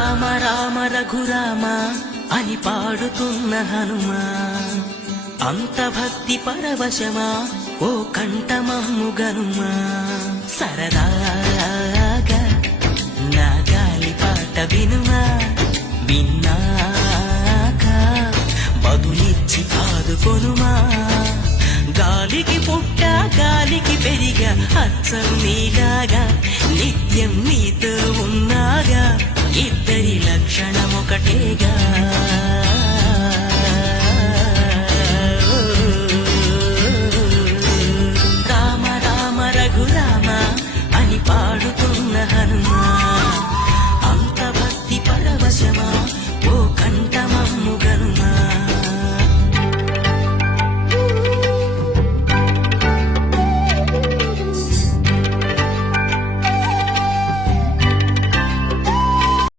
రామ రామ రఘురామ అని పాడుతున్న హనుమా, అంత భక్తి పరవశమా ఓ కంఠమమ్ము గనుమా. సరదాగా నా గాలి పాట వినుమా, విన్నాక బదులిచ్చి ఆదుకొనుమా. గాలికి పుట్ట గాలికి పెరిగా అచ్చం